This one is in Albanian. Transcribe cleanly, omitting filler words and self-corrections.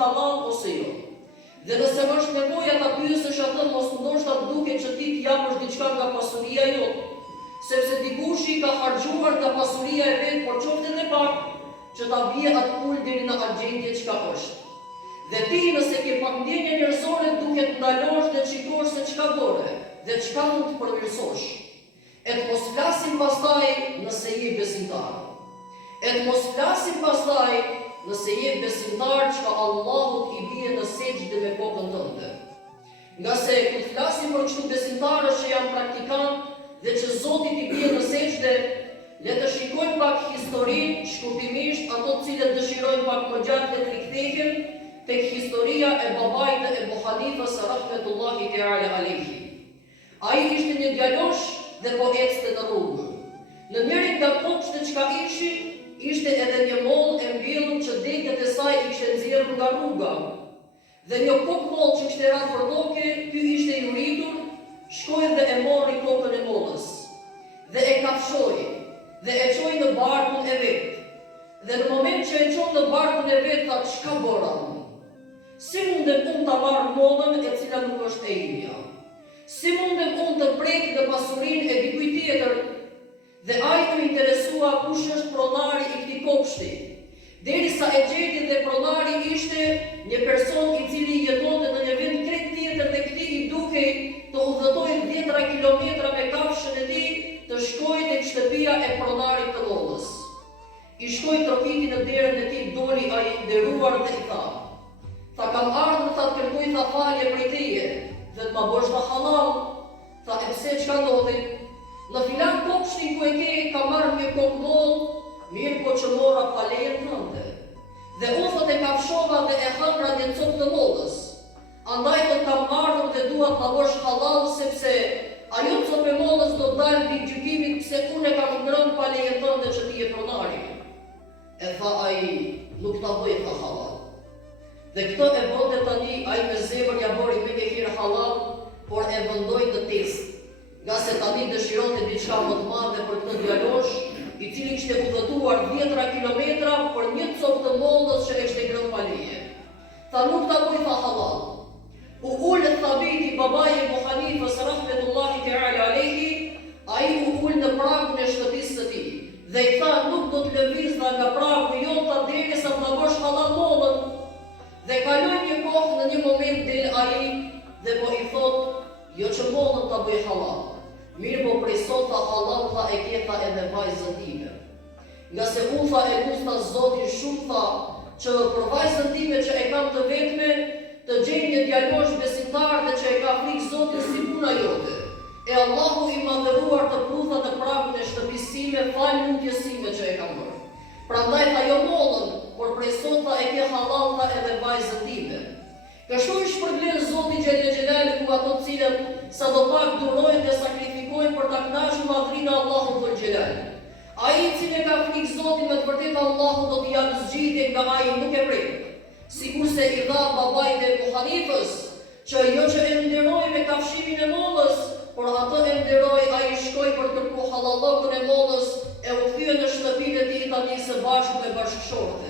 halal ose jo. Dhe nëse është nevoja ta pyesësh atë, mos ndoshta duket që ti t'japësh diçka nga pasuria jote, sepse dikush ka harxhuar nga pasuria e vet, por qoftë edhe pak, që ta bie atë pul deri në atë gjendje çka është. Dhe ti nëse ke pak ndjenje njerëzore, duhet ndalosh dhe shikosh se çka bëre dhe çka mund të përmirësosh. E të mos flasim pastaj nëse je besimtar. E të mos flasim pastaj nëse je besimtar që Allahut i bie në sejdë me kokën tënde. Nga se kur flasim për kështu besimtarë që janë praktikant dhe që Zoti i bie në sejdë, le të shikojmë pak historinë shkurtimisht, ato të cilët dëshirojnë pak më gjatë le të rikthehen tek historia e babait të Ebu Hanifës rahmetullahi teala alayhi. Ai ishte një djalosh dhe po ecte në rrugë. Në njërin nga kopshtet çka ishin, ishte edhe një mollë e mbjellur që degët e saj i kishte nxjerrur nga rruga. Dhe një kokë mollë që kishte rënë për tokë, ky ishte i uritur, shkoi dhe e mori kokën e mollës. Dhe e kafshoi dhe e çoi në barkun e vet. Dhe në moment që e çon në barkun e vet, tha: "Çka bëra unë? Si mundem unë ta marr mollën e cila nuk është e imja? Si mundem unë të prek në pasurinë e dikujt tjetër?" Dhe ai u interesua kush është pronari i këtij kopshti. Derisa e gjeti dhe pronari ishte një person i cili jetonte në një vend krejt tjetër dhe këtij i dukej të udhëtojë 10 kilometra me kafshën e tij të shkojë tek shtëpia e pronarit të mollës. I shkoi trokiti në derën e tij, doli ai i nderuar dhe i tha: "Tha kam ardhur ta të kërkoj tha falje prej teje dhe të ma bësh tha halal." Tha: "E pse, çka ndodhi?" "Në filan kopshtin ku e ke ka marrë një kokë mollë, mirë po që mora pa lejen tënde. Dhe unë thot e kafshova dhe e hëngra një copë të mollës. Andaj të kam ardhur dhe dua të ma bësh halal, sepse ajo copë e mollës do të dalë mbi gjykimit pse unë e kam ngrënë pa lejen tënde që ti je pronari." E tha ai: "Nuk ta bëj tha halal." Dhe këtë e bënte tani ai me zemër ja bëri me një herë halal, por e vendoi në test. Nga se tani dëshironte diçka më të madhe për këtë djalosh, i cili kishte udhëtuar 10 kilometra për një copë të mollës që e kishte ngrënë pa leje. Tha: "Nuk ta bëj tha halal." U ulët Thabiti, babai e Ebu Hanifës rahmetullahi teala alayhi, ai u ul në pragun e shtëpisë së tij dhe i tha: "Nuk do të lëviz nga pragu jota derisa të na bësh halal mollën." Dhe kaloi një kohë, në një moment del ai dhe po i thot: "Jo që mollën ta bëj halal, mirë po prej sot tha halal tha e ke tha edhe vajzën time. Nga se unë tha e lusta Zotin shumë tha që për vajzën time që e kam të vetme, të gjej një djalosh besimtar dhe që e ka frikë Zotin si puna jote. E Allahu i madhëruar të prutha në pragun e shtëpisë sime, fal lutjes sime që e kam bërë. Prandaj tha jo mollën, por prej sot tha e ke halal tha edhe vajzën time." Kështu i shpërblen Zoti Gjelle Gjelaluhu ato të cilët sadopak durojnë dhe sakrifikojnë për ta kënaqur madhrinë e Allahut Dhul Gjelal. Ai i cili ka frikë Zotin me të vërtetë Allahu do t'i japë zgjidhje nga ai nuk e pret. Sikurse i dha babait e Ebu Hanifës, që jo që e nderoi me kafshimin e mollës, por atë e nderoi ai shkoi për të kërkuar halallokun e mollës, e u kthye në shtëpinë e tij tani së bashku me bashkëshorte.